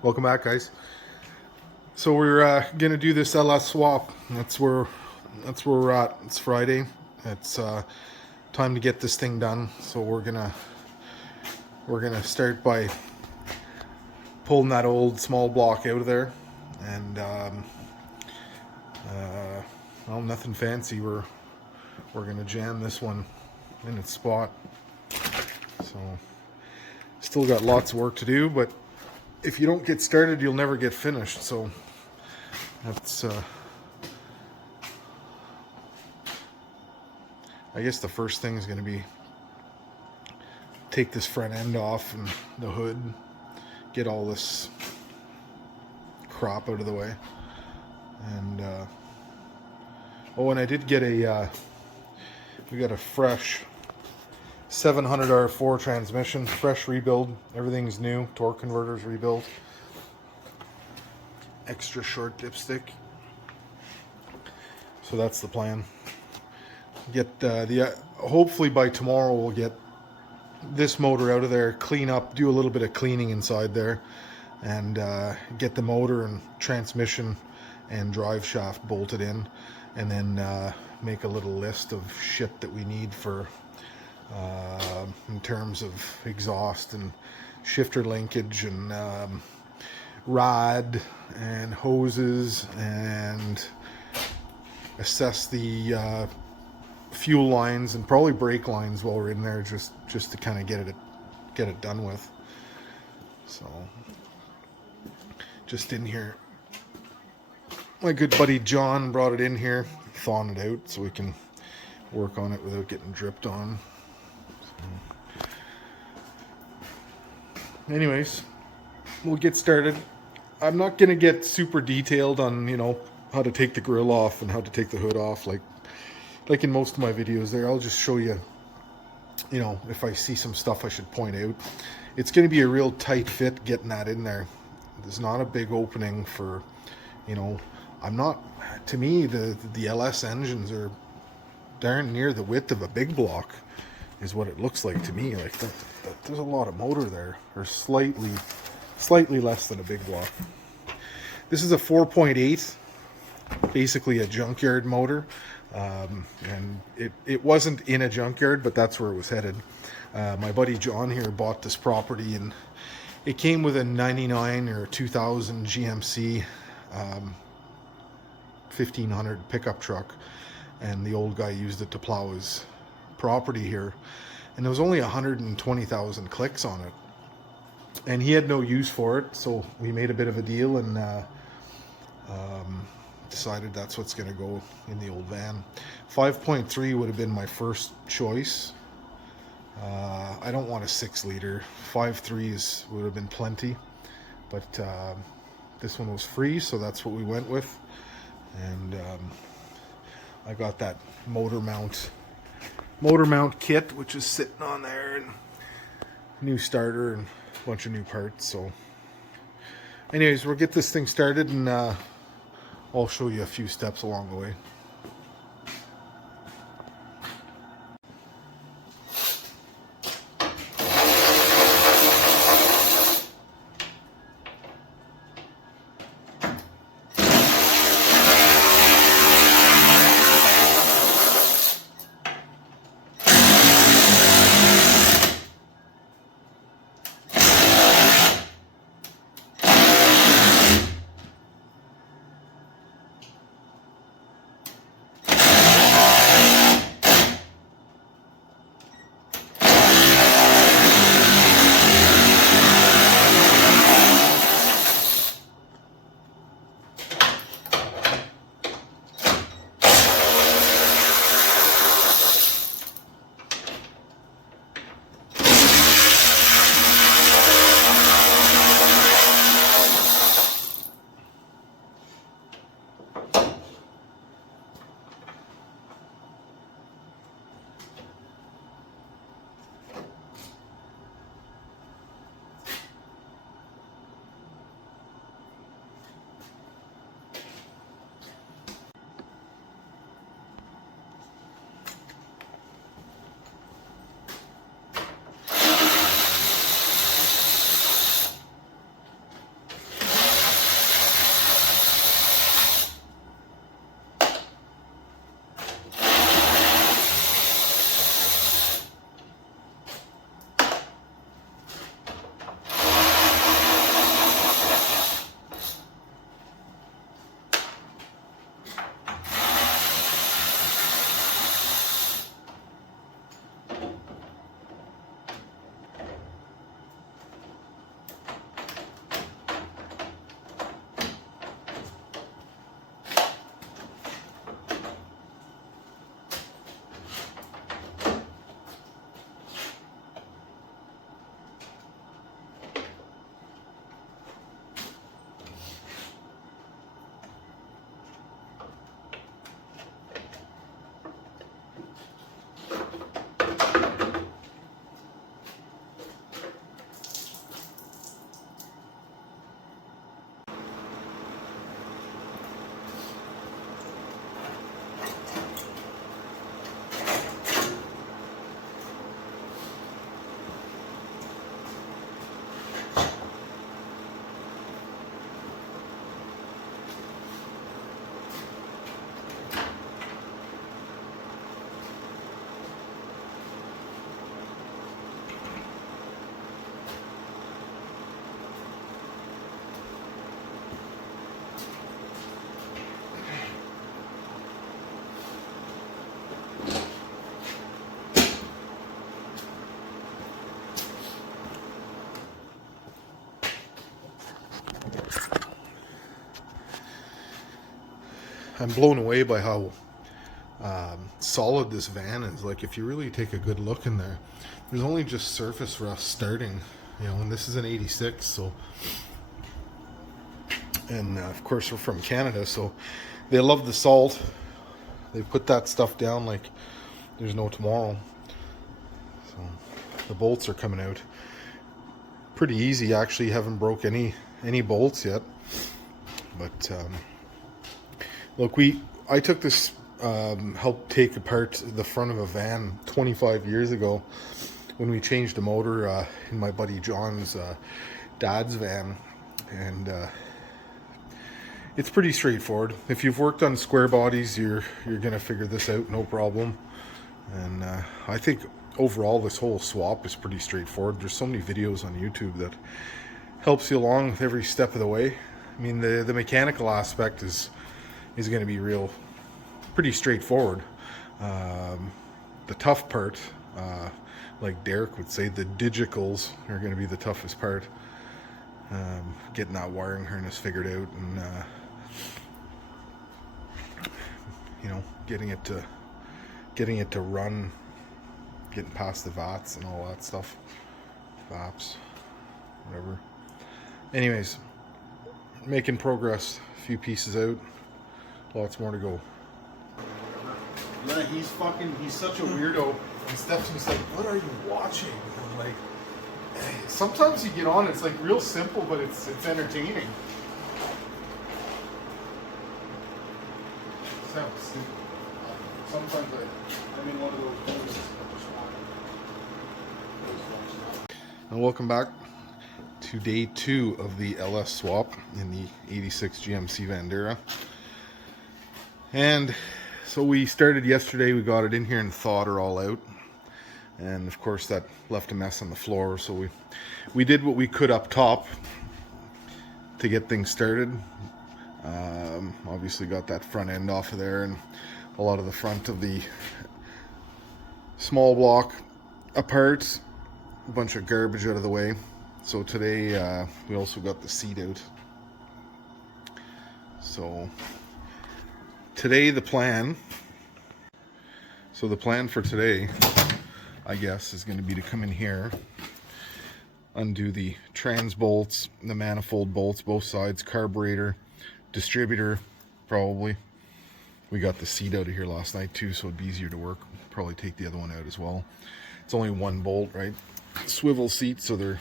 Welcome back, guys. So we're gonna do this LS swap. That's where we're at. It's Friday. It's time to get this thing done. So we're gonna start by pulling that old small block out of there, and well, nothing fancy. We're gonna jam this one in its spot. So still got lots of work to do, but if you don't get started, you'll never get finished. So that's I guess the first thing is going to be take this front end off and the hood, get all this crop out of the way, and oh, and I did get we got a fresh 700 R4 transmission, fresh rebuild. Everything's new. Torque converters rebuilt. Extra short dipstick. So that's the plan. Get hopefully by tomorrow we'll get this motor out of there, clean up, do a little bit of cleaning inside there, and get the motor and transmission and drive shaft bolted in, and then make a little list of shit that we need for in terms of exhaust and shifter linkage and rod and hoses, and assess the fuel lines and probably brake lines while we're in there, just to kind of get it done with. So just in here, my good buddy John brought it in here, thawing it out so we can work on it without getting dripped on. So, anyways, we'll get started. I'm not gonna get super detailed on, how to take the grill off and how to take the hood off like in most of my videos there. I'll just show you, if I see some stuff I should point out. It's going to be a real tight fit getting that in there. There's not a big opening for, to me, the LS engines are darn near the width of a big block is what it looks like to me. Like there's a lot of motor there, or slightly less than a big block. This is a 4.8, basically a junkyard motor. And it wasn't in a junkyard, but that's where it was headed. My buddy John here bought this property, and it came with a 99 or 2000 GMC 1500 pickup truck, and the old guy used it to plow his property here, and there was only 120,000 clicks on it, and he had no use for it, so we made a bit of a deal and decided that's what's going to go in the old van. 5.3 would have been my first choice. I don't want a 6-liter. 5.3s would have been plenty, but this one was free, so that's what we went with. And I got that motor mount kit, which is sitting on there, and new starter and a bunch of new parts. So anyways, we'll get this thing started, and I'll show you a few steps along the way. I'm blown away by how solid this van is. Like, if you really take a good look in there, there's only just surface rust starting, and this is an 86, so, and of course we're from Canada, so they love the salt. They put that stuff down like there's no tomorrow. So the bolts are coming out pretty easy. Actually, haven't broke any bolts yet, but look, I took this, helped take apart the front of a van 25 years ago when we changed the motor in my buddy John's dad's van, and it's pretty straightforward. If you've worked on square bodies, you're gonna figure this out, no problem. And I think overall this whole swap is pretty straightforward. There's so many videos on YouTube that helps you along with every step of the way. I mean, the mechanical aspect is going to be pretty straightforward. The tough part, like Derek would say, the digicals are going to be the toughest part. Getting that wiring harness figured out, and getting it to run, getting past the VATs and all that stuff, VAPs, whatever. Anyways, making progress. A few pieces out, lots more to go. Yeah, he's such a weirdo. And Stephanie's like, what are you watching? And I'm like, sometimes you get on, it's like real simple, but it's entertaining. Sometimes I'm in one of those moments. And welcome back to day 2 of the LS swap in the 86 GMC Vandura. And so we started yesterday. We got it in here and thawed her all out, and of course that left a mess on the floor. So we did what we could up top to get things started. Obviously got that front end off of there and a lot of the front of the small block apart, a bunch of garbage out of the way. So today we also got the seat out. So today the plan for today, I guess, is going to be to come in here, undo the trans bolts, the manifold bolts, both sides, carburetor, distributor, probably. We got the seat out of here last night too, so it'd be easier to work. Probably take the other one out as well. It's only one bolt, right? Swivel seats, so they're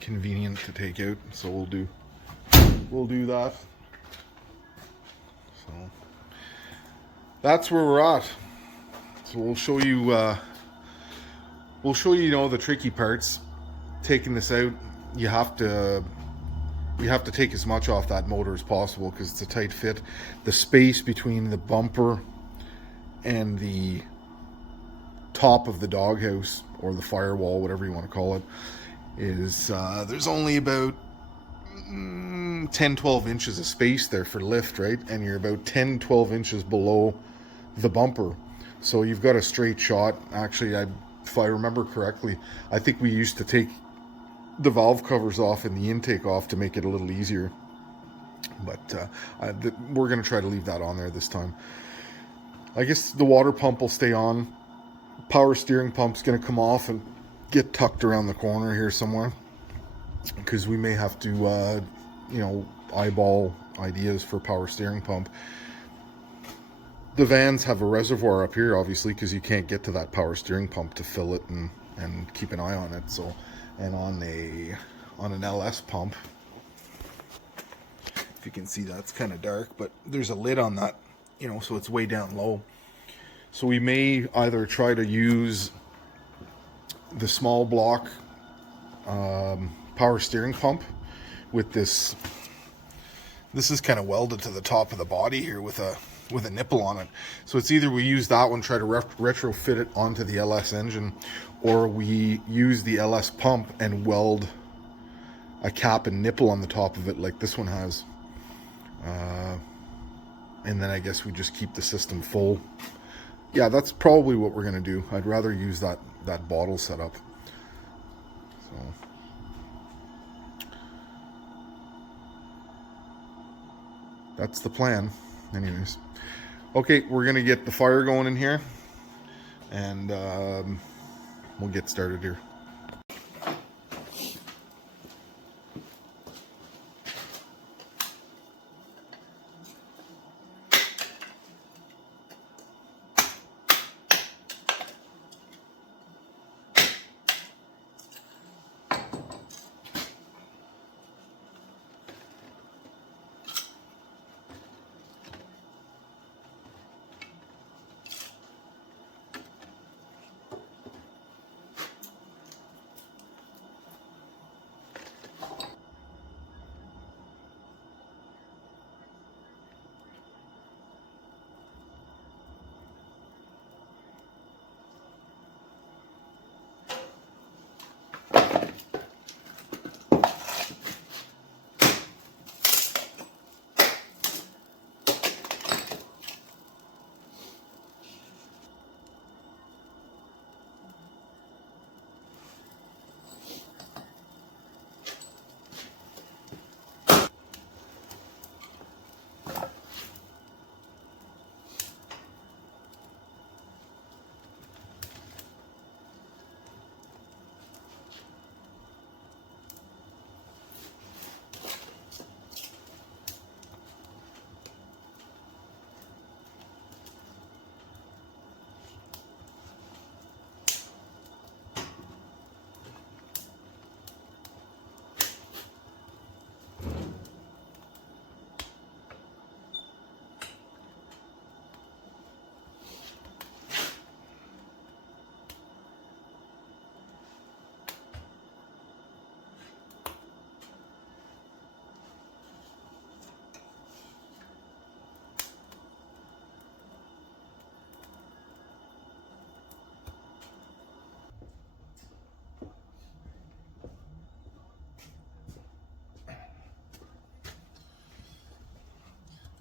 convenient to take out. So we'll do that. So that's where we're at. So we'll show you the tricky parts. Taking this out, we have to take as much off that motor as possible because it's a tight fit. The space between the bumper and the top of the doghouse, or the firewall, whatever you want to call it, is there's only about 10-12 inches of space there for lift, right? And you're about 10-12 inches below the bumper, so you've got a straight shot. Actually, if I remember correctly, I think we used to take the valve covers off and the intake off to make it a little easier, but we're going to try to leave that on there this time. I guess the water pump will stay on. Power steering pump's going to come off and get tucked around the corner here somewhere, because we may have to eyeball ideas for power steering pump. The vans have a reservoir up here, obviously, because you can't get to that power steering pump to fill it and keep an eye on it. So, and on an LS pump, if you can see, that's kind of dark, but there's a lid on that, so it's way down low. So we may either try to use the small block power steering pump with this. This is kind of welded to the top of the body here with a nipple on it. So it's either we use that one, try to retrofit it onto the LS engine, or we use the LS pump and weld a cap and nipple on the top of it like this one has. And then I guess we just keep the system full. Yeah, that's probably what we're gonna do. I'd rather use that bottle setup. So that's the plan. anyways. Okay, we're gonna get the fire going in here, and we'll get started here.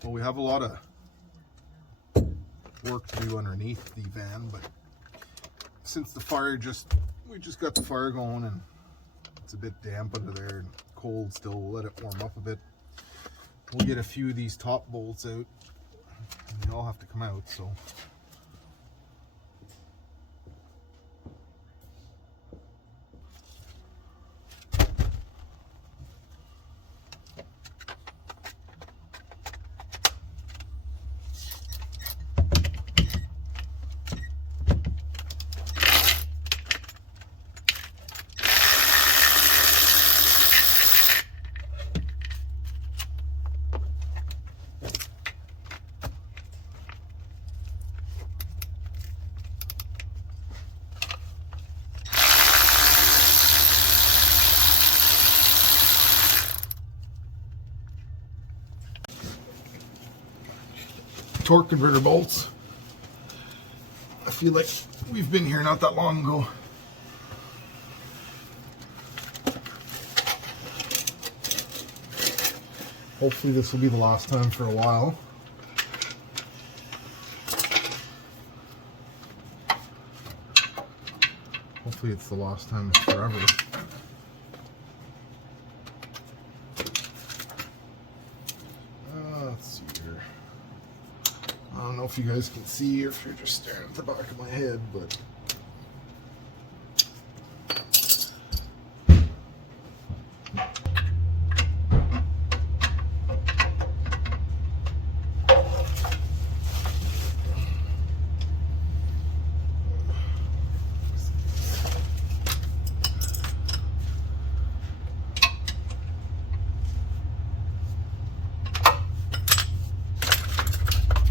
Well, we have a lot of work to do underneath the van, but since the fire we just got the fire going and it's a bit damp under there and cold still, we'll let it warm up a bit. We'll get a few of these top bolts out, and they all have to come out, so. Torque converter bolts. I feel like we've been here not that long ago. Hopefully this will be the last time for a while. Hopefully it's the last time forever. Let's see here. I don't know if you guys can see or if you're just staring at the back of my head, but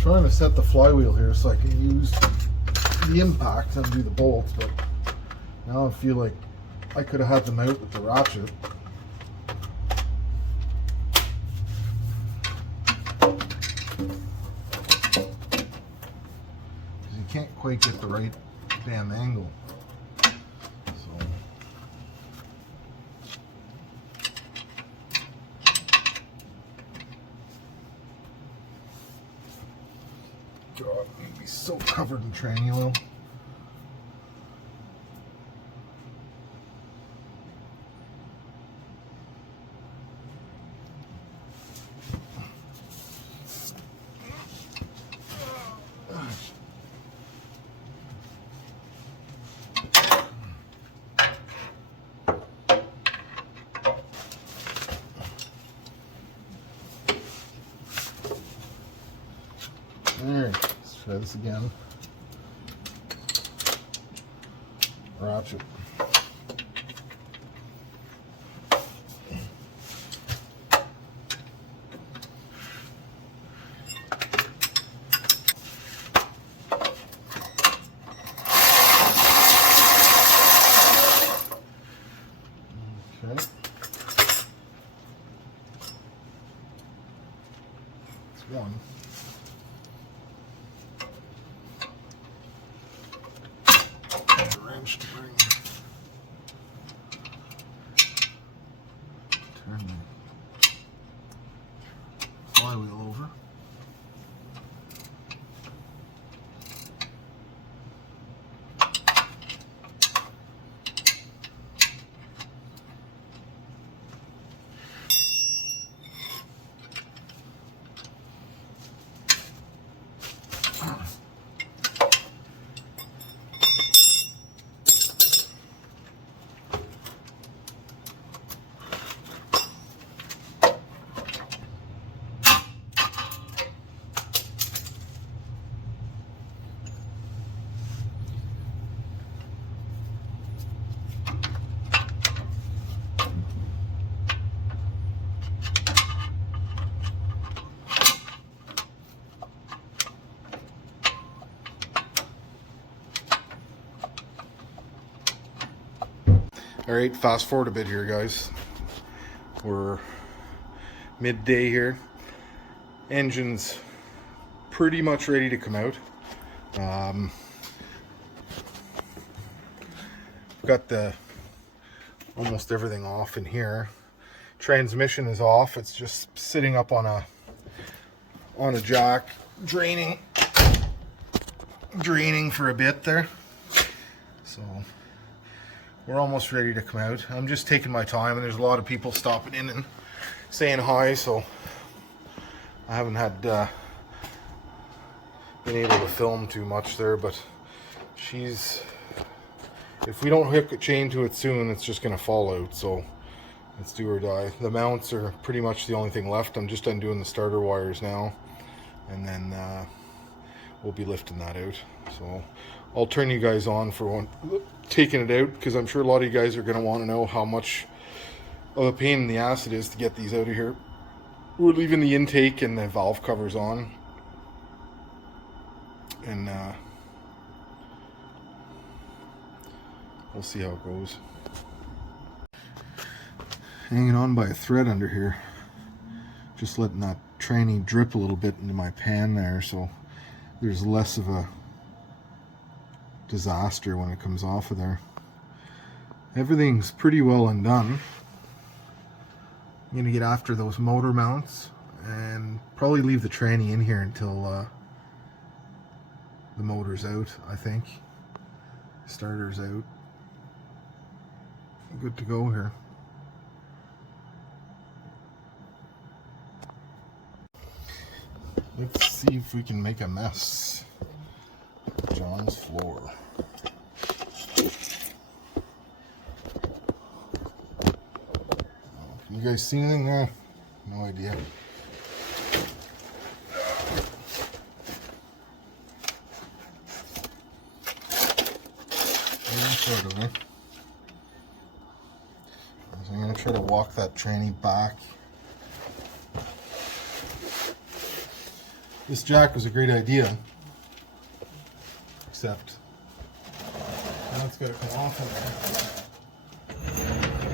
trying to set the flywheel here so I can use the impact and do the bolts, but now I feel like I could have had them out with the ratchet. You can't quite get the right damn angle. So God, you'd be so covered in tranny oil. Alright, let's try this again. Ratchet. Okay. That's one. Wrench to bring. Turn the flywheel over. Alright, fast forward a bit here, guys. We're midday here. Engine's pretty much ready to come out. Got the almost everything off in here. Transmission is off. It's just sitting up on a jack, draining for a bit there. So we're almost ready to come out. I'm just taking my time, and there's a lot of people stopping in and saying hi, so I haven't had been able to film too much there, but if we don't hook a chain to it soon, it's just gonna fall out, so it's do or die. The mounts are pretty much the only thing left. I'm just undoing the starter wires now, and then we'll be lifting that out. So I'll turn you guys on for taking it out, because I'm sure a lot of you guys are going to want to know how much of a pain in the ass it is to get these out of here. We're leaving the intake and the valve covers on, and we'll see how it goes. Hanging on by a thread under here, just letting that tranny drip a little bit into my pan there, so there's less of a disaster when it comes off of there. Everything's pretty well undone. I'm gonna get after those motor mounts and probably leave the tranny in here until the motor's out. I think starter's out. Good to go here. Let's see if we can make a mess. John's floor. Can you guys see anything there? No idea. Sort of, eh? So I'm going to try to walk that tranny back. This jack was a great idea, except now it's got to come off in there.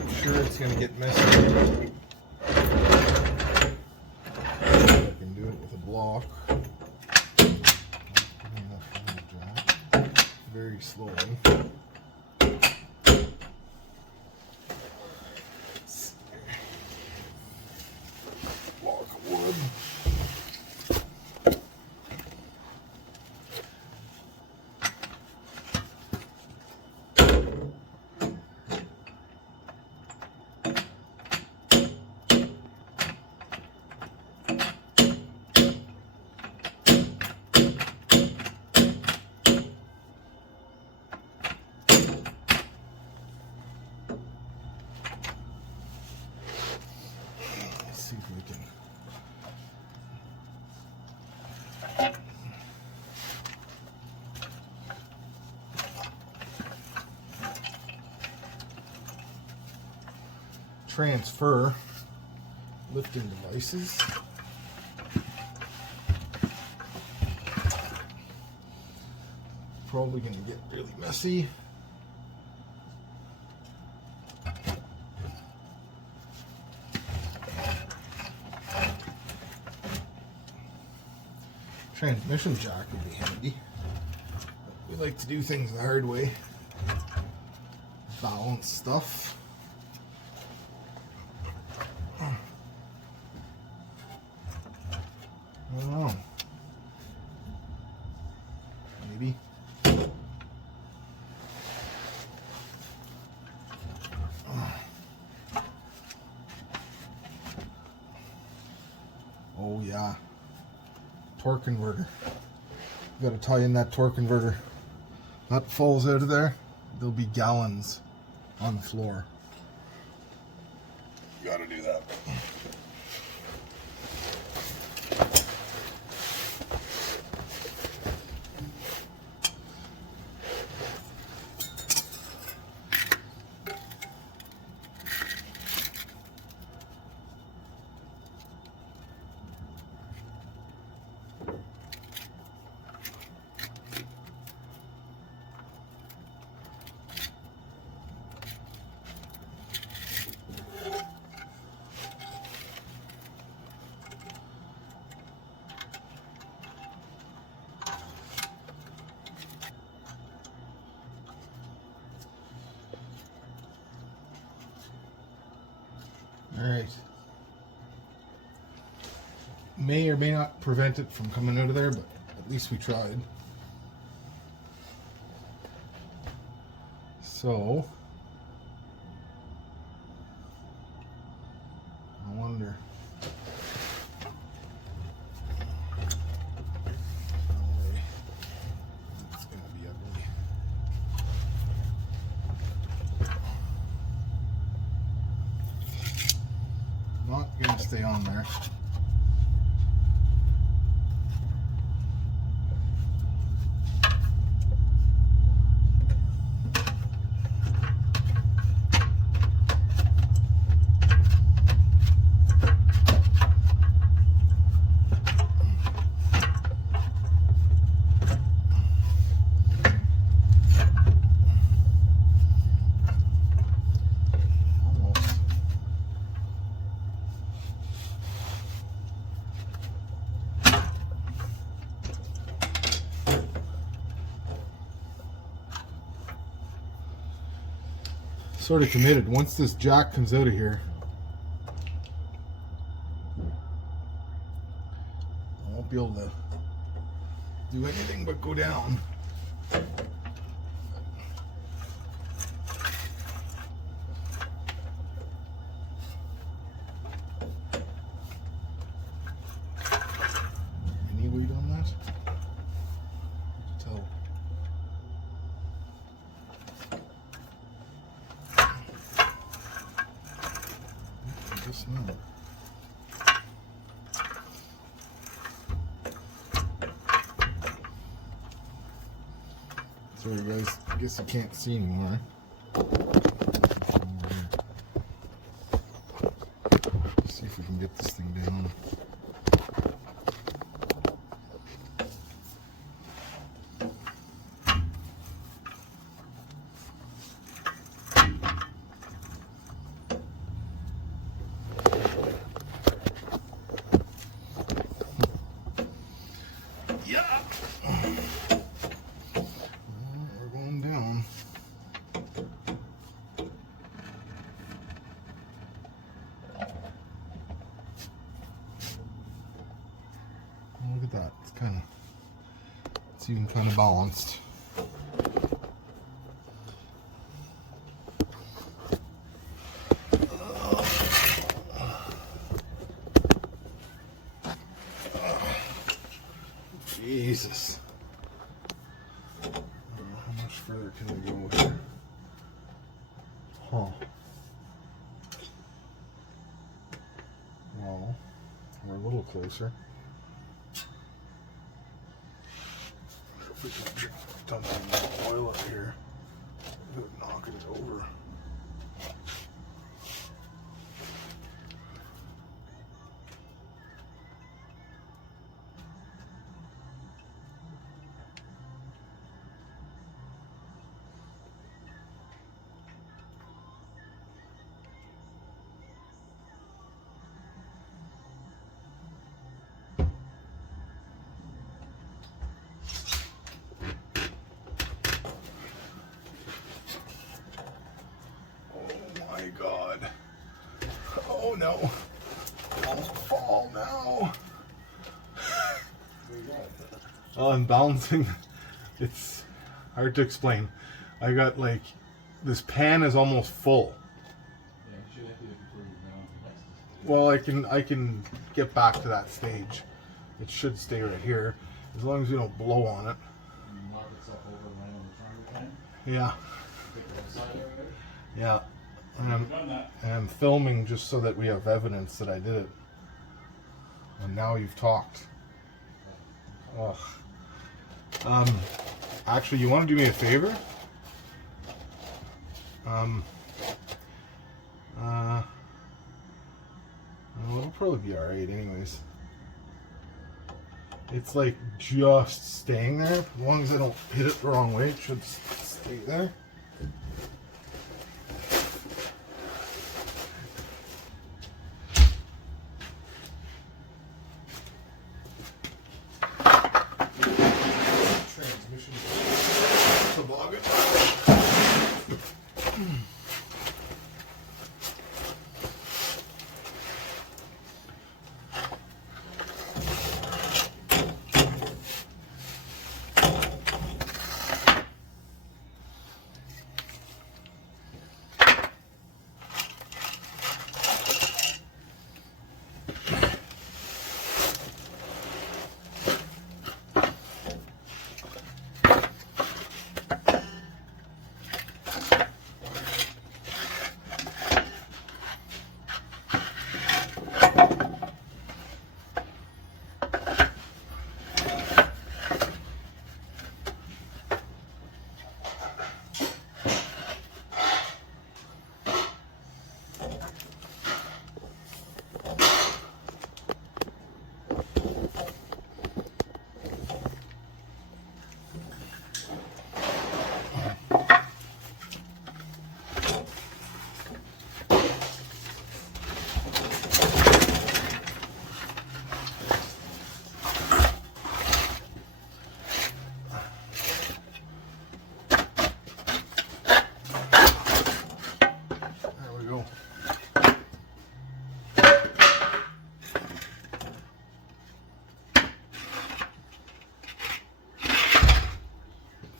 I'm sure it's going to get messy. I can do it with a block. Very slowly. Block of wood. transfer lifting devices. Probably going to get really messy. Transmission jack would be handy. We like to do things the hard way. Balance stuff. I don't know. Maybe. Oh yeah. Torque converter. You gotta tie in that torque converter. That falls out of there, there'll be gallons on the floor. You gotta do that. Alright. May or may not prevent it from coming out of there, but at least we tried. So, I wonder. It's going to be ugly. Not going to stay on there. Sort of committed. Once this jack comes out of here, I won't be able to do anything but go down. Any weight on that? Tell. No. Sorry guys, I guess you can't see anymore. Let's see if we can get this thing down. Look at that. It's even kind of balanced. Jesus. How much further can we go here? Huh. Well, we're a little closer. If we can dump some oil up here, it would knock it over. no. Almost fall now. Oh, I'm balancing. It's hard to explain. I got like, this pan is almost full. Well, I can get back to that stage. It should stay right here, as long as you don't blow on it. Yeah. Yeah. And I'm filming just so that we have evidence that I did it. And now you've talked. Ugh. Actually, you want to do me a favor? Well, it'll probably be alright anyways. It's like just staying there. As long as I don't hit it the wrong way, it should stay there. Transmission toboggan.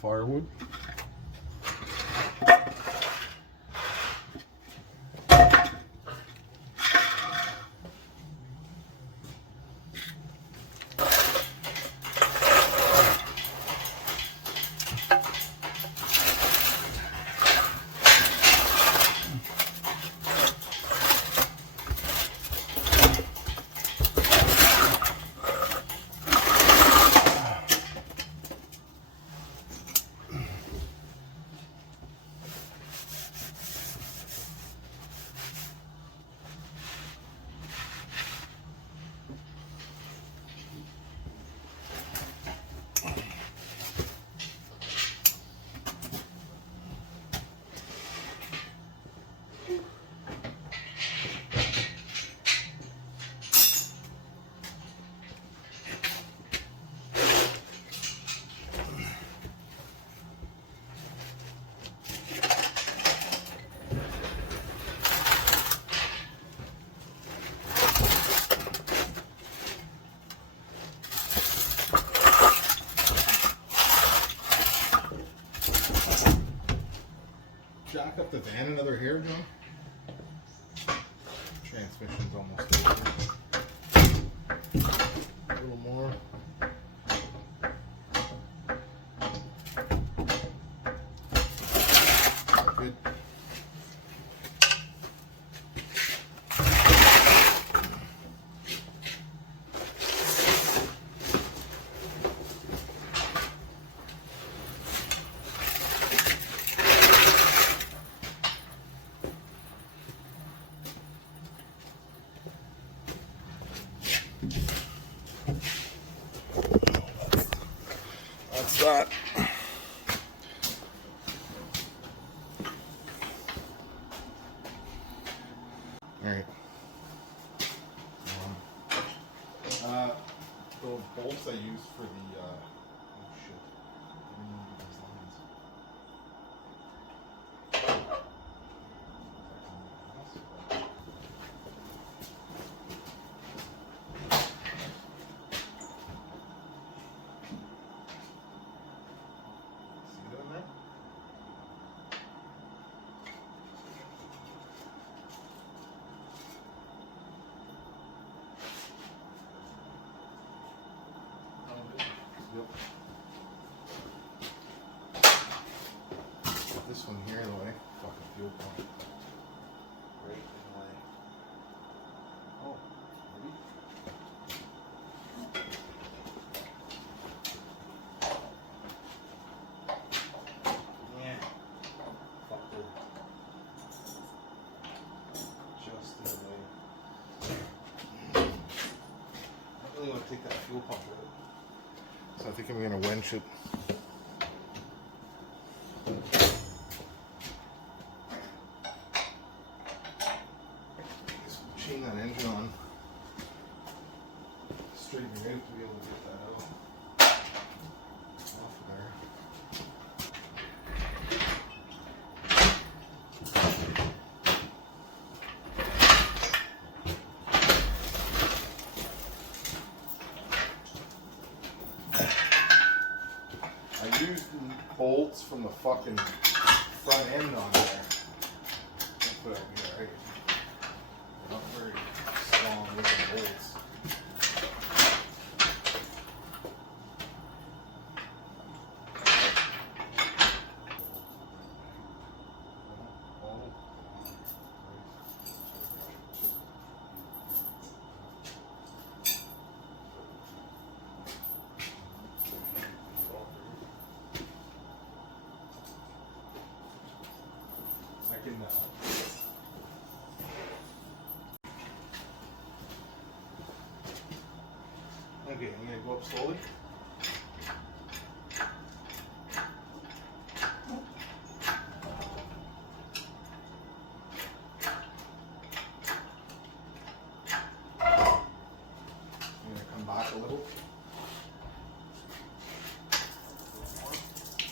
Firewood. Jack up the van another hair, John. Transmission's almost over. A little more. Good. That's that. All right. The bolts I use for the oh shit. I didn't know these lines. Yep. This one here in the way. Fucking fuel pump. Right in the way. Oh, maybe? Yeah. Fucked it. Just in the way. I don't really want to take that fuel pump out. So I think I'm going to winch it. Just chain that engine on. Straighten it out to be able to get that out. Off there. I used bolts from the fucking front end on there. I'll put it on here, right? They're not very strong looking bolts. I can Okay, I'm going to go up slowly. I'm going to come back a little.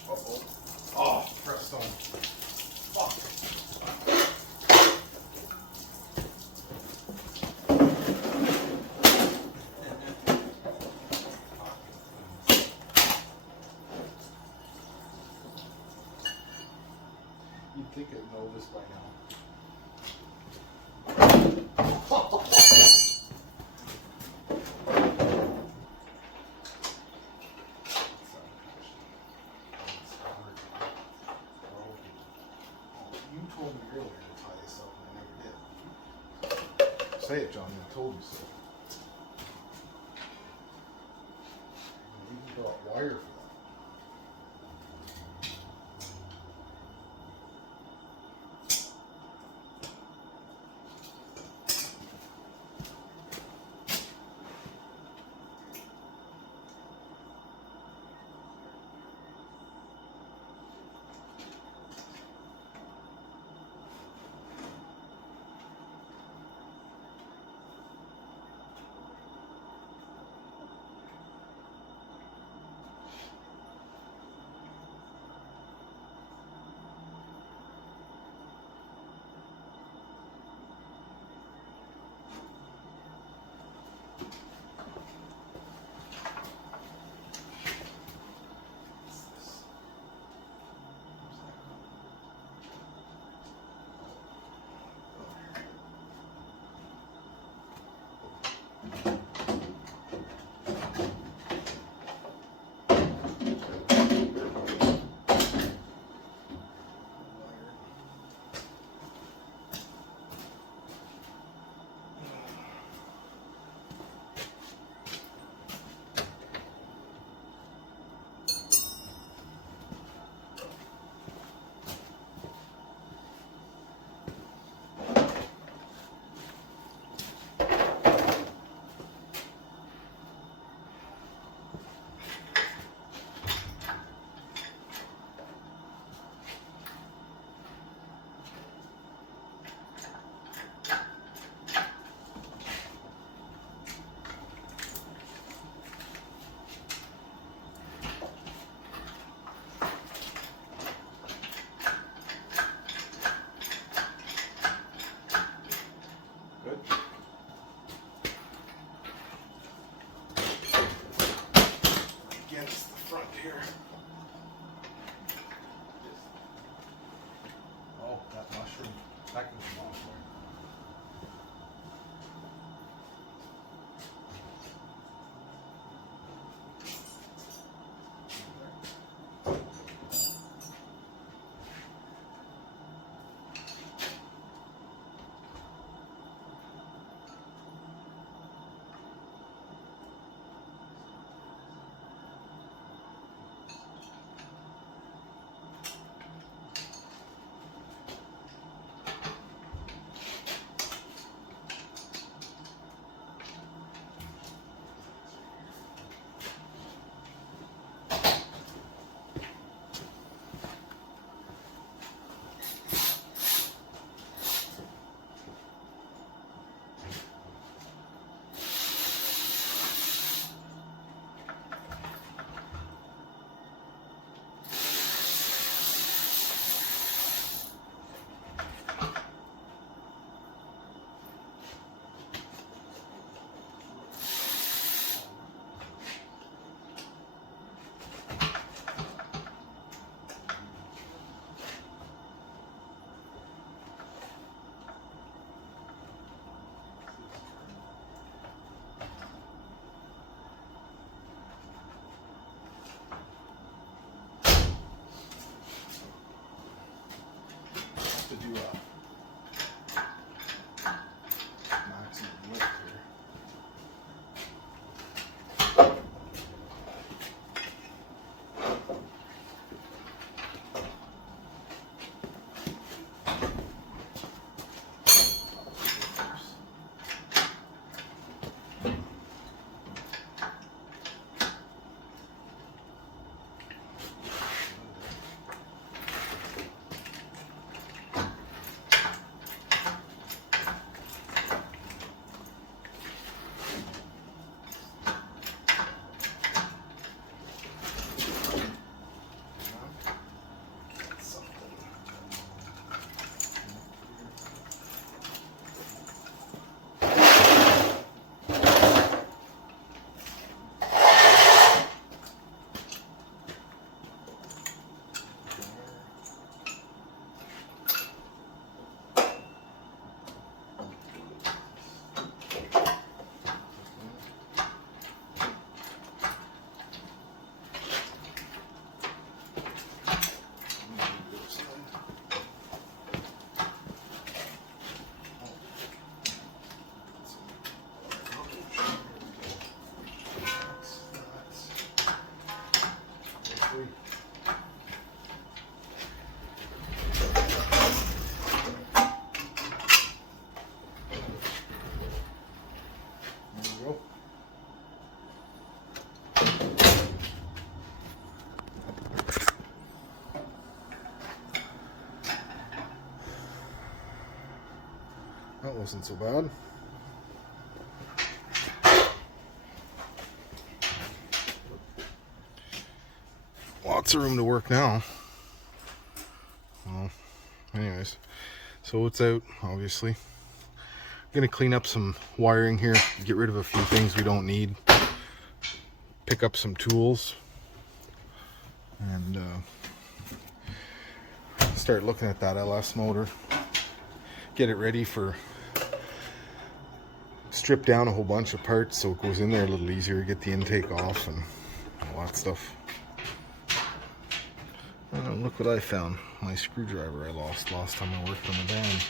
Uh-oh. Oh, pressed on. Fuck. You'd think I'd know this by now. You told me earlier to tie this up and I never did. Say it, Johnny, I told you so. You even got wire for that. Against the front here. Oh, that mushroom. That can come off there. maximum lift here. That wasn't so bad. Lots of room to work now. Well, anyways, so it's out, obviously. I'm gonna clean up some wiring here, get rid of a few things we don't need, pick up some tools, and start looking at that LS motor. Get it ready for, strip down a whole bunch of parts so it goes in there a little easier, get the intake off and all that stuff. And look what I found, my screwdriver I lost last time I worked on the van.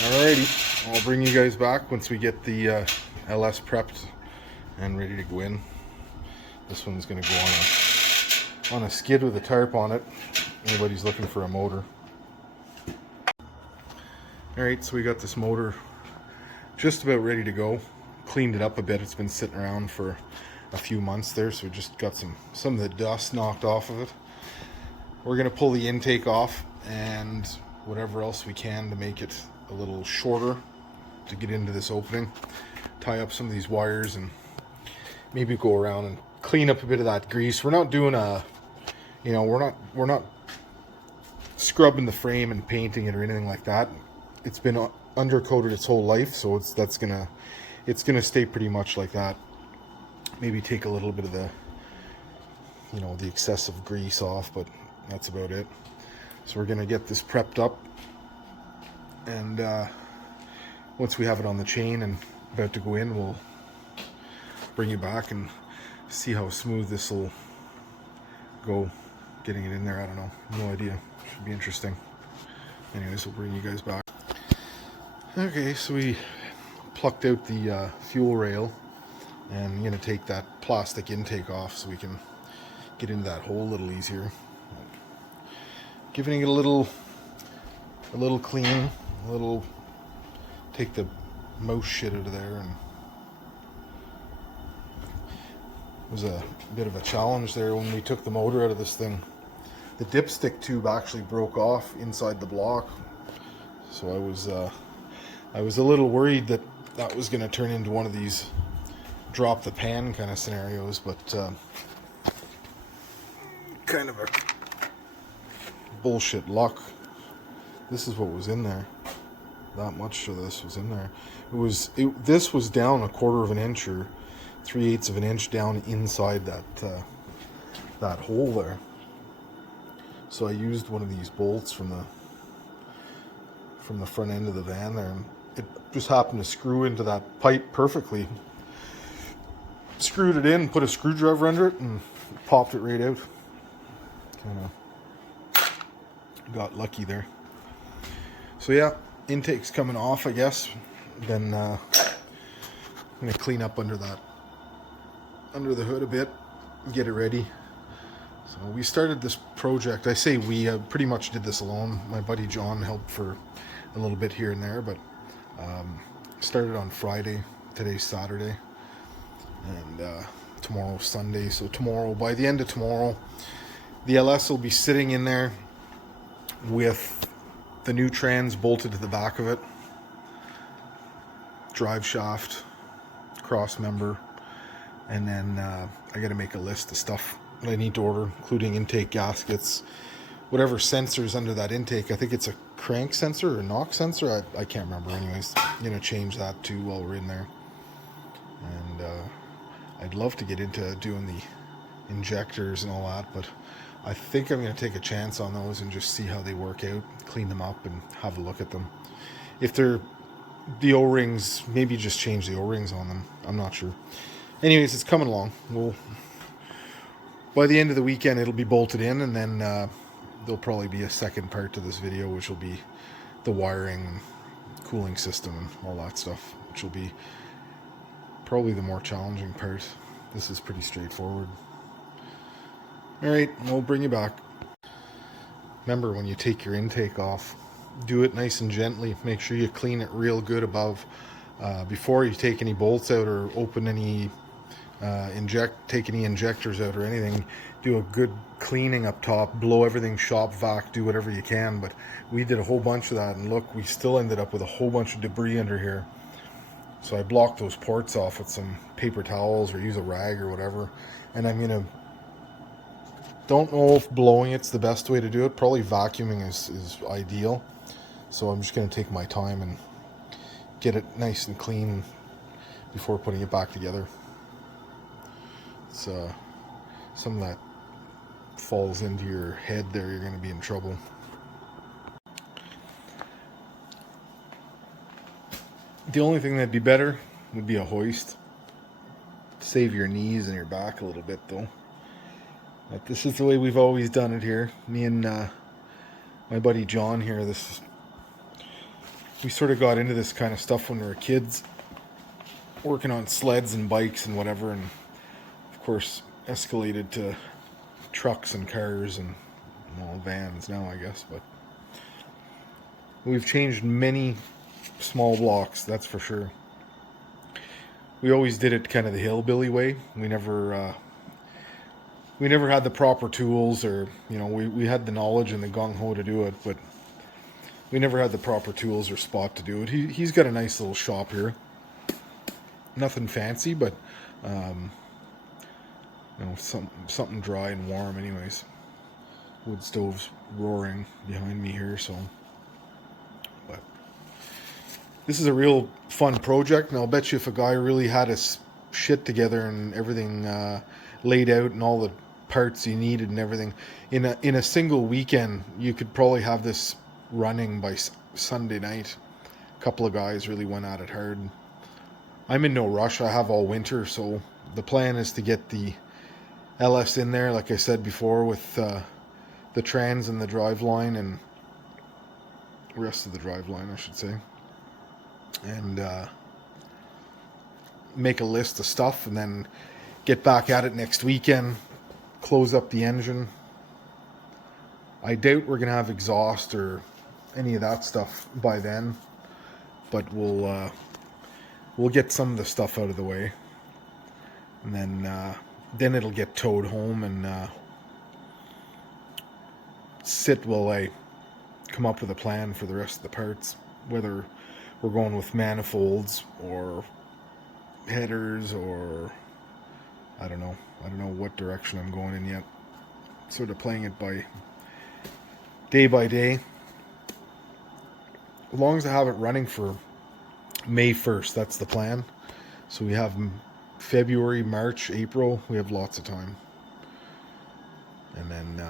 Alrighty, I'll bring you guys back once we get the LS prepped and ready to go in. This one's going to go on a skid with a tarp on it. Anybody's looking for a motor. Alright, so we got this motor just about ready to go. Cleaned it up a bit. It's been sitting around for a few months there, so we just got some of the dust knocked off of it. We're going to pull the intake off and whatever else we can to make it a little shorter to get into this opening. Tie up some of these wires and maybe go around and clean up a bit of that grease. We're not doing a, you know, we're not scrubbing the frame and painting it or anything like that. It's been undercoated its whole life, so it's gonna stay pretty much like that. Maybe take a little bit of the, you know, the excessive grease off, but that's about it. So we're gonna get this prepped up, and once we have it on the chain and about to go in, we'll bring you back and see how smooth this will go getting it in there. I don't know, no idea. Should be interesting. Anyways, we'll bring you guys back. Okay, so we plucked out the fuel rail, and I'm gonna take that plastic intake off so we can get into that hole a little easier. Giving it a little clean, take the mouse shit out of there, and it was a bit of a challenge there when we took the motor out of this thing. The dipstick tube actually broke off inside the block, so I was a little worried that was going to turn into one of these drop the pan kind of scenarios, but kind of a bullshit luck. This is what was in there. That much of this was in there. This was down 1/4 of an inch or 3/8 of an inch down inside that hole there. So I used one of these bolts from the front end of the van there, and it just happened to screw into that pipe perfectly. Screwed it in, put a screwdriver under it, and popped it right out. Got lucky there. So yeah, intake's coming off, I guess. Then I'm gonna clean up under the hood a bit, get it ready. So we started this project. I say we pretty much did this alone. My buddy John helped for a little bit here and there, but started on Friday. Today's Saturday, and tomorrow's Sunday. So tomorrow, by the end of tomorrow, the LS will be sitting in there with the new trans bolted to the back of it, drive shaft, cross member, and then I got to make a list of stuff that I need to order, including intake gaskets, whatever sensors under that intake. I think it's a crank sensor or knock sensor. I can't remember. Anyways, I'm gonna change that too while we're in there. And I'd love to get into doing the injectors and all that, but I think I'm going to take a chance on those and just see how they work out, clean them up and have a look at them. If they're the O-rings, maybe just change the O-rings on them. I'm not sure. Anyways, it's coming along. By the end of the weekend, it'll be bolted in, and then there'll probably be a second part to this video, which will be the wiring, cooling system, and all that stuff, which will be probably the more challenging part. This is pretty straightforward. Alright, we'll bring you back. Remember, when you take your intake off, do it nice and gently. Make sure you clean it real good above. Before you take any bolts out or open any, take any injectors out or anything, do a good cleaning up top, blow everything shop vac, do whatever you can. But we did a whole bunch of that, and look, we still ended up with a whole bunch of debris under here. So I blocked those ports off with some paper towels or use a rag or whatever. And I'm gonna, don't know if blowing it's the best way to do it. Probably vacuuming is ideal. So I'm just gonna take my time and get it nice and clean before putting it back together. It's some of that falls into your head there, you're gonna be in trouble. The only thing that'd be better would be a hoist. Save your knees and your back a little bit though. But this is the way we've always done it here. Me and my buddy John here, we sort of got into this kind of stuff when we were kids, working on sleds and bikes and whatever, and of course escalated to trucks and cars and, well, vans now, I guess. But we've changed many small blocks, that's for sure. We always did it kind of the hillbilly way. We never had the proper tools, or, you know, we had the knowledge and the gung-ho to do it, but we never had the proper tools or spot to do it. He's got a nice little shop here. Nothing fancy, but you know, something dry and warm anyways. Wood stoves roaring behind me here, so. But this is a real fun project, and I'll bet you if a guy really had his shit together and everything laid out and all the parts he needed and everything, in a single weekend, you could probably have this running by Sunday night. A couple of guys really went at it hard. I'm in no rush. I have all winter, so the plan is to get the LS in there, like I said before, with the trans and the drive line and the rest of the drive line, I should say, and make a list of stuff, and then get back at it next weekend, close up the engine. I doubt we're gonna have exhaust or any of that stuff by then, but we'll get some of the stuff out of the way, and then it'll get towed home and sit while I come up with a plan for the rest of the parts, whether we're going with manifolds or headers, or I don't know what direction I'm going in yet. Sort of playing it by day. As long as I have it running for May 1st, that's the plan. So we have February, March, April, we have lots of time. And then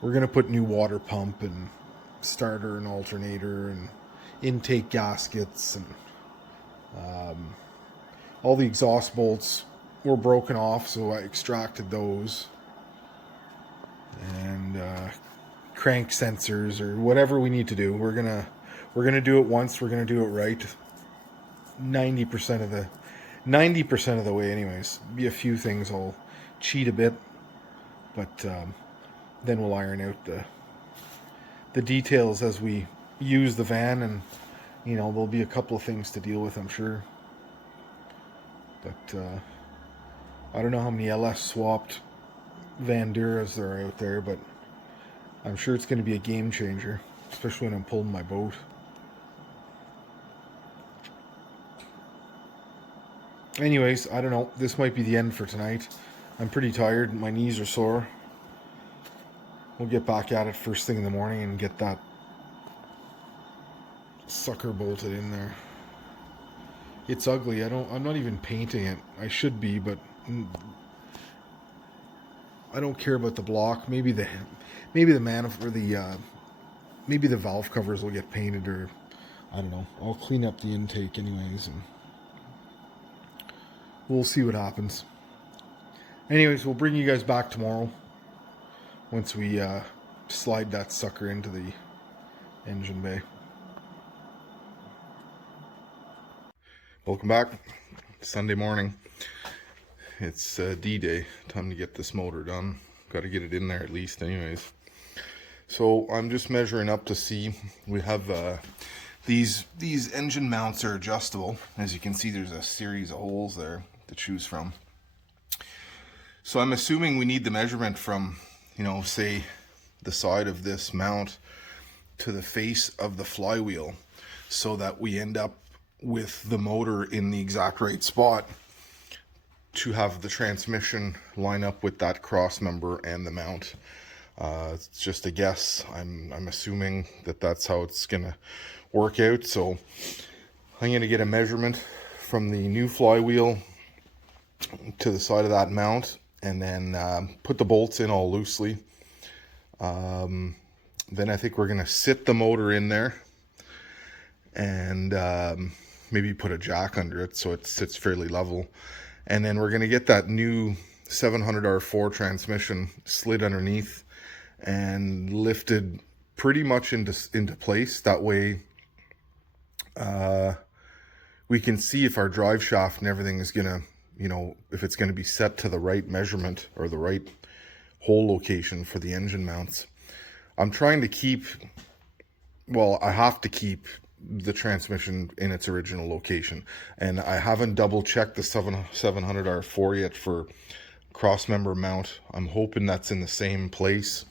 we're going to put new water pump and starter and alternator and intake gaskets, and all the exhaust bolts were broken off, so I extracted those. and crank sensors or whatever we need to do. We're gonna do it once. We're gonna do it right. 90% of the way, anyways. Be a few things I'll cheat a bit, but then we'll iron out the details as we use the van, and there'll be a couple of things to deal with, I'm sure. But I don't know how many LS swapped Vanduras there are out there, but I'm sure it's going to be a game changer, especially when I'm pulling my boat. Anyways, I don't know. This might be the end for tonight. I'm pretty tired. My knees are sore. We'll get back at it first thing in the morning and get that sucker bolted in there. It's ugly. I'm not even painting it. I should be, but I don't care about the block. Maybe the manifold or maybe the valve covers will get painted, or I don't know. I'll clean up the intake anyways, and we'll see what happens. Anyways, we'll bring you guys back tomorrow once we slide that sucker into the engine bay. Welcome back. Sunday morning. It's D-Day. Time to get this motor done. Got to get it in there at least anyways. So I'm just measuring up to see. We have these engine mounts are adjustable. As you can see, there's a series of holes there to choose from. So I'm assuming we need the measurement from, say the side of this mount to the face of the flywheel, so that we end up with the motor in the exact right spot to have the transmission line up with that cross member and the mount. It's just a guess. I'm assuming that that's how it's gonna work out. So I'm gonna get a measurement from the new flywheel to the side of that mount, and then put the bolts in all loosely. Then I think we're gonna sit the motor in there and maybe put a jack under it so it sits fairly level. And then we're gonna get that new 700R4 transmission slid underneath and lifted pretty much into place. That way we can see if our drive shaft and everything is gonna, if it's gonna be set to the right measurement or the right hole location for the engine mounts. I'm trying to keep, I have to keep the transmission in its original location, and I haven't double checked the 700R4 yet for cross member mount. I'm hoping that's in the same place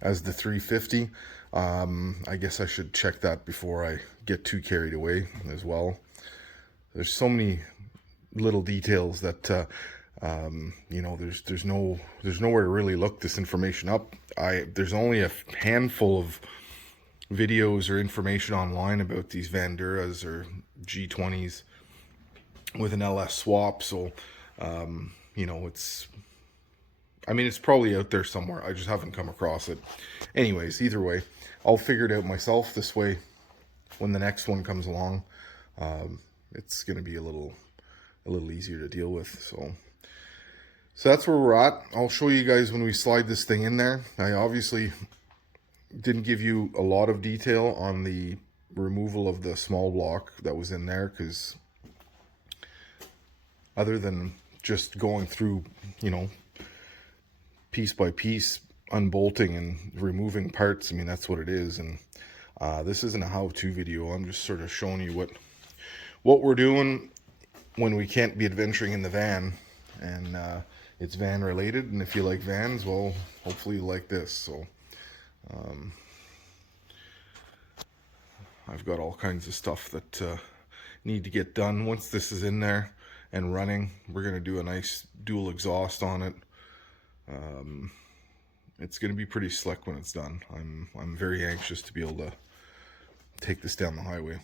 as the 350. I guess I should check that before I get too carried away as well. There's so many little details that there's nowhere to really look this information up. There's only a handful of videos or information online about these Vanduras or G20s with an LS swap. So it's probably out there somewhere. I just haven't come across it. Anyways, either way, I'll figure it out myself. This way, when the next one comes along, it's going to be a little easier to deal with. So that's where we're at. I'll show you guys when we slide this thing in there. I obviously didn't give you a lot of detail on the removal of the small block that was in there, because other than just going through, piece by piece, unbolting and removing parts, that's what it is. And this isn't a how-to video. I'm just sort of showing you what we're doing when we can't be adventuring in the van, and it's van related. And if you like vans, well, hopefully you like this. So I've got all kinds of stuff that need to get done. Once this is in there and running, we're going to do a nice dual exhaust on it. It's going to be pretty slick when it's done. I'm very anxious to be able to take this down the highway.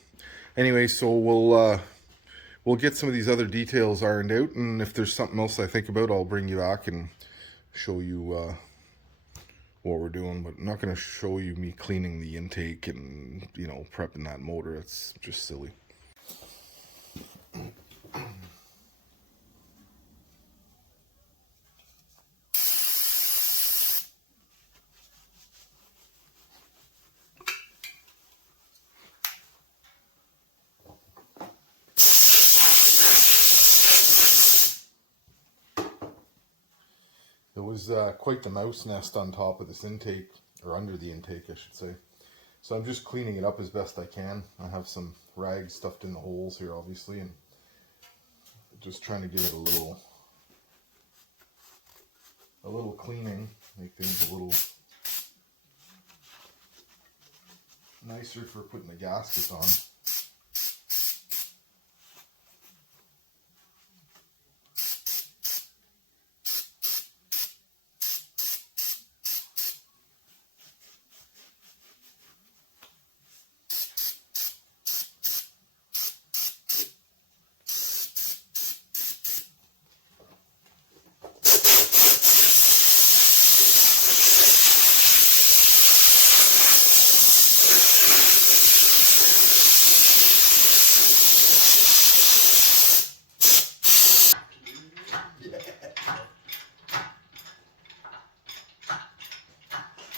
Anyway, so we'll get some of these other details ironed out, and if there's something else I think about, I'll bring you back and show you what we're doing. But I'm not going to show you me cleaning the intake and prepping that motor. It's just silly. was quite the mouse nest on top of this intake, or under the intake, I should say. So I'm just cleaning it up as best I can. I have some rags stuffed in the holes here, obviously, and just trying to give it a little cleaning, make things a little nicer for putting the gaskets on.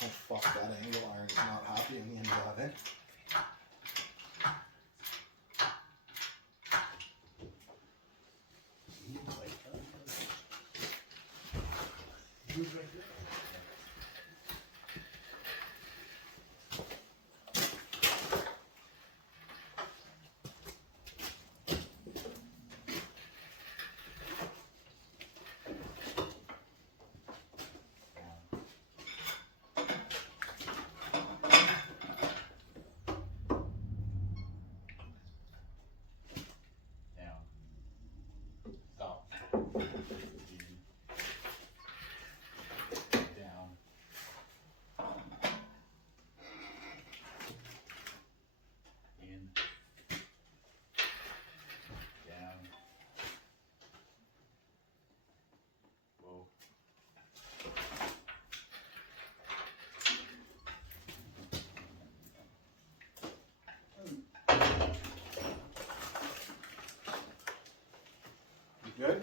Oh fuck, that angle iron is not happy in the end of that, eh? Good?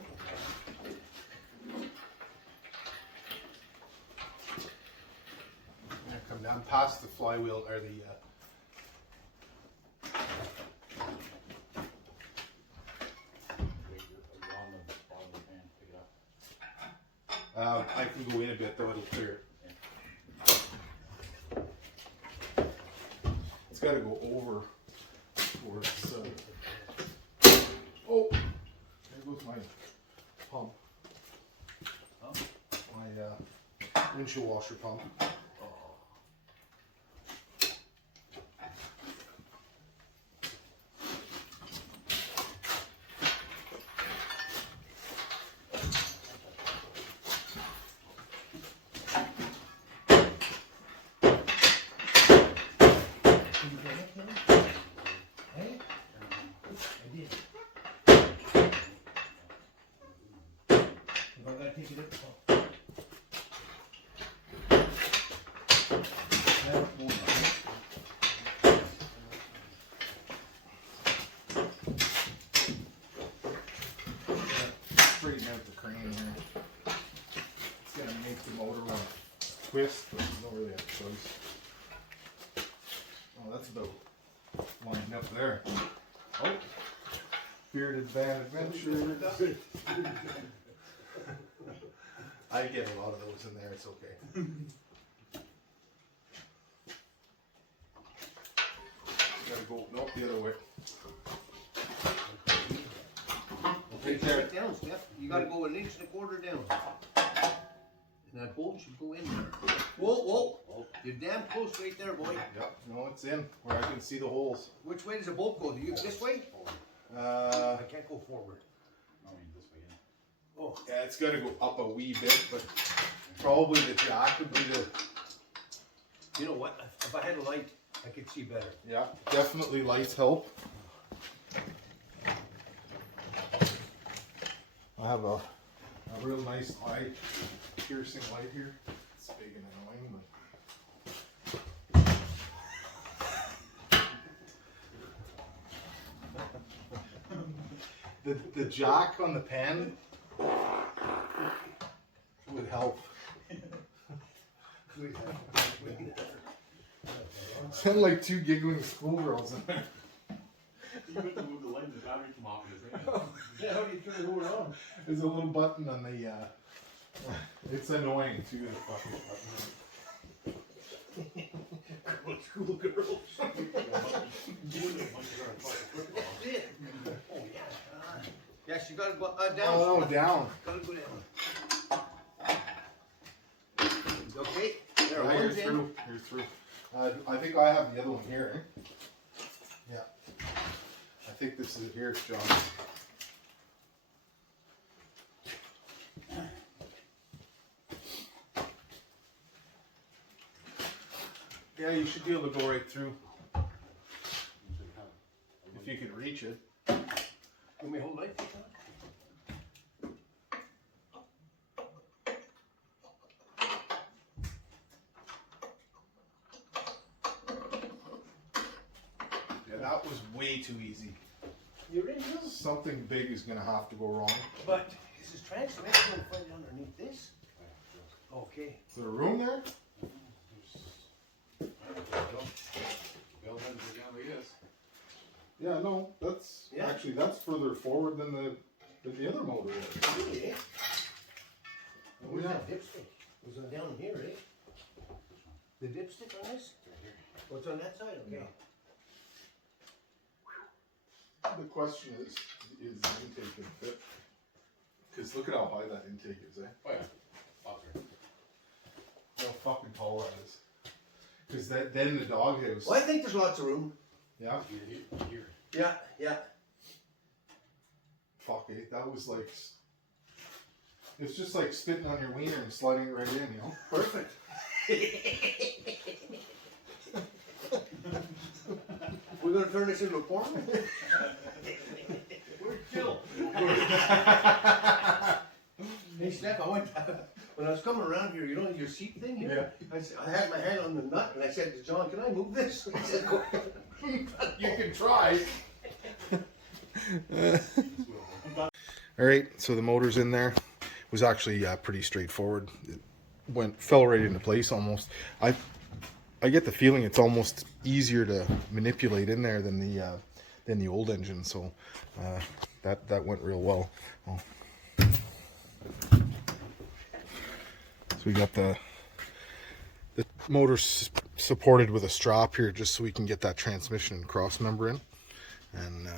I'm going to come down past the flywheel, or the I can go in a bit though, it'll clear it. It's got to go over towards, oh, there goes my pump. My windshield washer pump. Straighten out the crane here. It's going to make the motor run twist, but you don't really have a choice. Oh, that's about lined up there. Oh, bearded van adventure. I get a lot of those in there, it's okay. Gotta go, nope, the other way. Take it down, Steph. You gotta go 1 1/4 down. And that bolt should go in there. Whoa, whoa. You're damn close right there, boy. Yep, no, it's in where I can see the holes. Which way does the bolt go? Do you this way? I can't go forward. I mean, this way, yeah. Oh, yeah, it's gotta go up a wee bit, but probably the jack would be the. you know what? If I had a light, I could see better. Yeah, definitely lights help. I have a real nice eye piercing light here. It's big and annoying, but the jack on the pen would help. Sound like two giggling schoolgirls in there. You have to move the light and the battery come off in this thing. Yeah, how do you turn the motor on? There's a little button on the It's annoying too. The fucking School girls. Oh yeah. Yes, you gotta go down. Oh, down. Gotta go down. Okay. There, Yeah, you're one's in. through. You're through. I think I have the other one here. Eh? Yeah. I think this is it here, John. Yeah, you should be able to go right through. If you can reach it. Let me hold my feet on. Yeah, that was way too easy. You're in here. Something big is going to have to go wrong. But is this transmission going to find underneath this? Okay. Is there room there? Yeah, no, that's Yeah. actually that's further forward than the other motor is. Really, eh? Where's Yeah. that dipstick? Was it down here, eh? The dipstick on this? What's on that side? Okay. The question is the intake gonna fit? Because look at how high that intake is, eh? Oh yeah. Awesome. How fucking tall that is. Because then the doghouse. Well, I think there's lots of room. Yeah. Here. Yeah, yeah. Fuck it. That was like. It's just like spitting on your wiener and sliding it right in, you know? Perfect. We're gonna turn this into a porn? We're chill. Hey Steph, when I was coming around here, you know your seat thing here? Yeah. I had my hand on the nut and I said to John, can I move this? He said, go ahead. You can try. Alright, so the motor's in there. It was actually pretty straightforward. It fell right into place almost. I get the feeling it's almost easier to manipulate in there than the old engine, so that went real well. Oh. So we got the motor supported with a strap here just so we can get that transmission and cross member in, and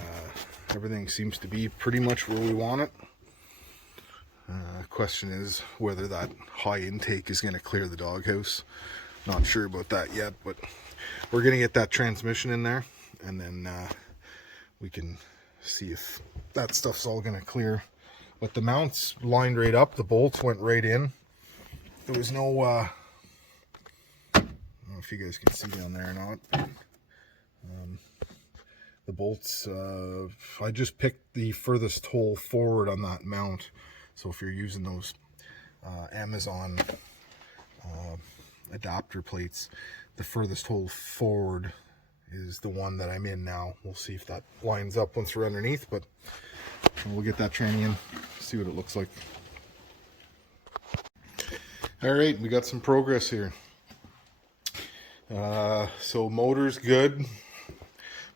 everything seems to be pretty much where we want it. Question is whether that high intake is going to clear the doghouse. Not sure about that yet, but we're going to get that transmission in there, and then we can see if that stuff's all going to clear. But the mounts lined right up, the bolts went right in. There was no I don't know if you guys can see down there or not. The bolts, I just picked the furthest hole forward on that mount. So if you're using those Amazon adapter plates, the furthest hole forward is the one that I'm in now. We'll see if that lines up once we're underneath, but we'll get that tranny in, see what it looks like. All right, we got some progress here. So motor's good.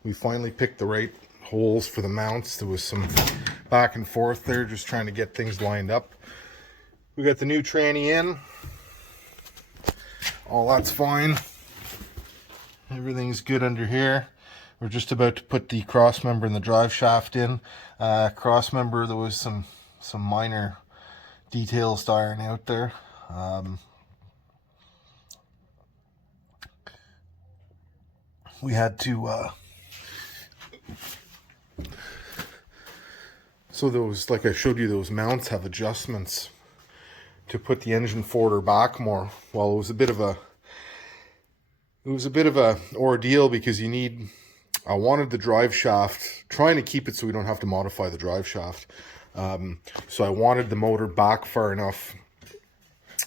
We finally picked the right holes for the mounts. There was some back and forth there, just trying to get things lined up. We got the new tranny in. All that's fine. Everything's good under here. We're just about to put the cross member and the drive shaft in. Cross member, there was some minor details to iron out there. We had to so those, like I showed you, those mounts have adjustments to put the engine forward or back more. Well, it was a bit of a ordeal because I wanted the drive shaft, trying to keep it so we don't have to modify the drive shaft. So I wanted the motor back far enough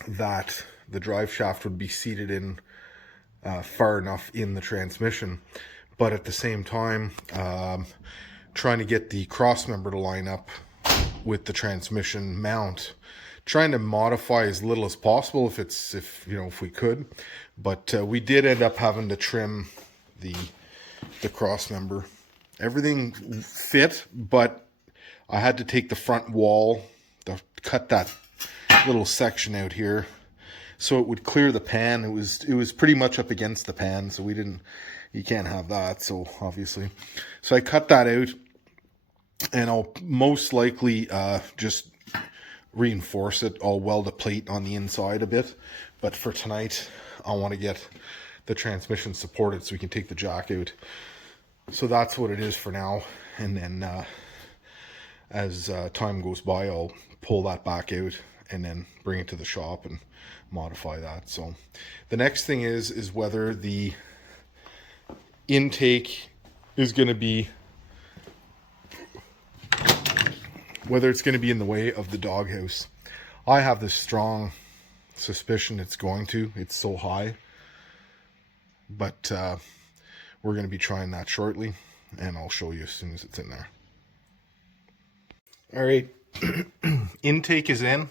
that the drive shaft would be seated in far enough in the transmission, but at the same time trying to get the cross member to line up with the transmission mount, trying to modify as little as possible if we could, but we did end up having to trim the cross member. Everything fit, but I had to take the front wall, cut that little section out here so it would clear the pan. It was pretty much up against the pan, so you can't have that, so obviously. So I cut that out, and I'll most likely just reinforce it. I'll weld a plate on the inside a bit, but for tonight I want to get the transmission supported so we can take the jack out. So that's what it is for now, and then as time goes by, I'll pull that back out and then bring it to the shop and modify that. So the next thing is whether the intake is going to be, whether it's going to be in the way of the doghouse. I have this strong suspicion it's going to. It's so high. But we're going to be trying that shortly, and I'll show you as soon as it's in there. All right, intake is in,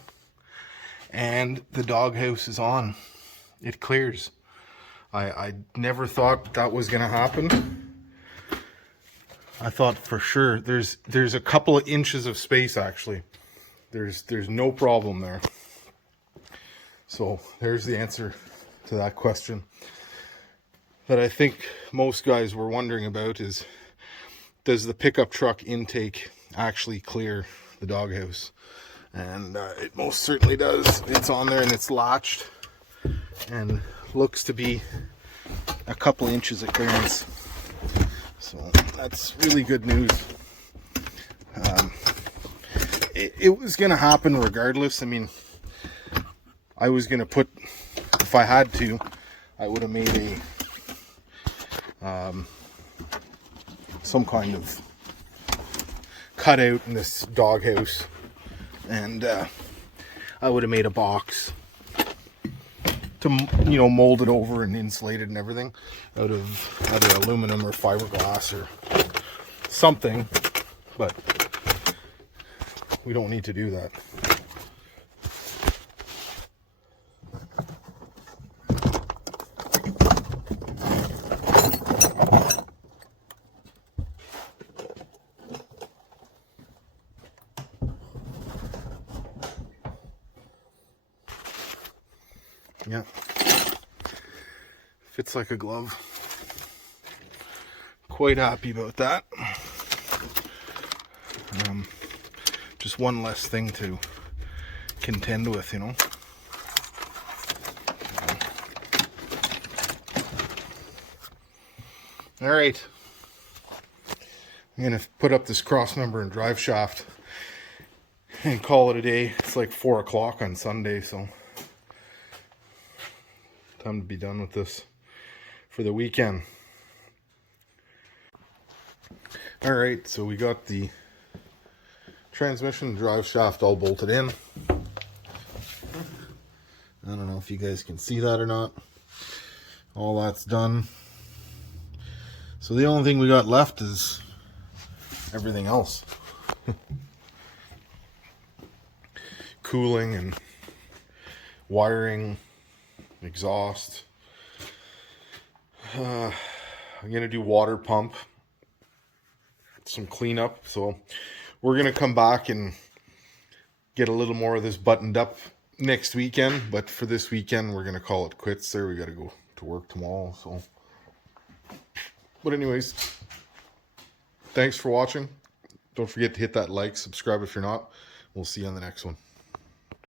and the doghouse is on. It clears. I never thought that was going to happen. I thought for sure there's a couple of inches of space actually. There's no problem there. So there's the answer to that question that I think most guys were wondering about, is does the pickup truck intake actually clear the doghouse? And it most certainly does. It's on there and it's latched and looks to be a couple inches of clearance. So that's really good news. It was going to happen regardless. I mean, I was going to put, if I had to, I would have made a some kind of cutout in this doghouse, and I would have made a box to, you know, mold it over and insulate it and everything out of either aluminum or fiberglass or something, but we don't need to do that. Yeah, fits like a glove. Quite happy about that. Just one less thing to contend with, you know. All right, I'm gonna put up this cross member and drive shaft and call it a day. It's like 4 o'clock on Sunday, so time to be done with this for the weekend. All right, so we got the transmission and drive shaft all bolted in. I don't know if you guys can see that or not. All that's done. So the only thing we got left is everything else. Cooling and wiring, exhaust. I'm gonna do water pump, some cleanup. So we're gonna come back and get a little more of this buttoned up next weekend, but for this weekend we're gonna call it quits there. We gotta go to work tomorrow, so. But anyways, thanks for watching. Don't forget to hit that like, subscribe if you're not. We'll see you on the next one.